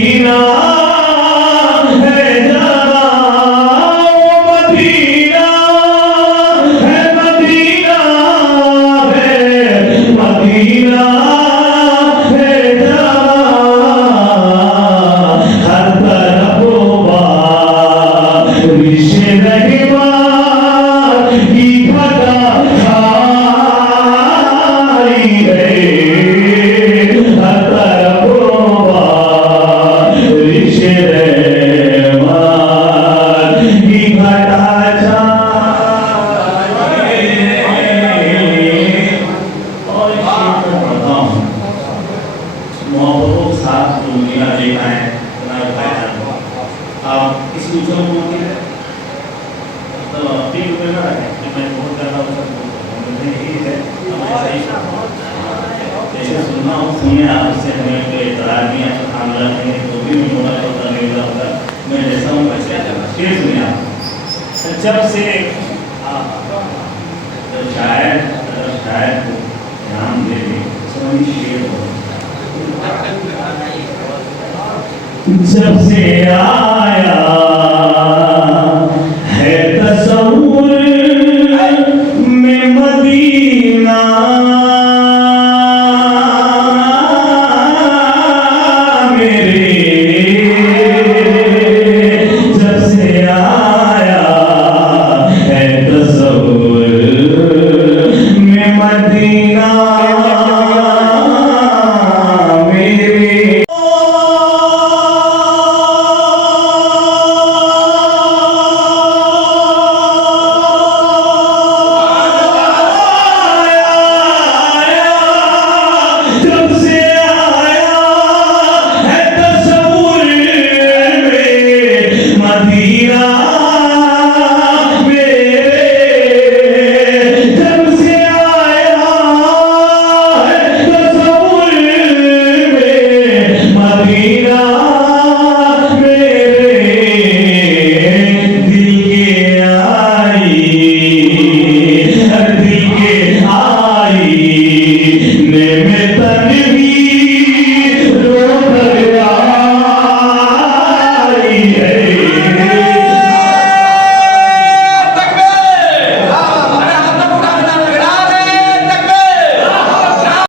Medina है जरा, Medina है, मदीना है, मदीना है जरा, हर तरफ बारिश रहमत की घटा छाई है, हर तरफ बारिश रहमत की घटा छाई है। और एक शेर मैं पढ़ता हूँ, मोहब्बतों के साथ जो मीरा देखा है आप किसी दूसरे को बोलते हैं तो ठीक रुपये ना रखें कि मैं बहुत ज़्यादा यही है, जैसे सुनना हो सुने आप, उससे हमें कोई इतराज़ नहीं है, आमला नहीं है, तो भी मोड़ा होता नहीं होता, मैं जैसा हूँ वैसे शेर सुने आप। जब से जब शायद को ध्यान दे दे समझ शेर हो, जब से आया है तसव्वुर में मदीना, मेरे जब से आया है तसव्वुर में मदीना, दिल के आई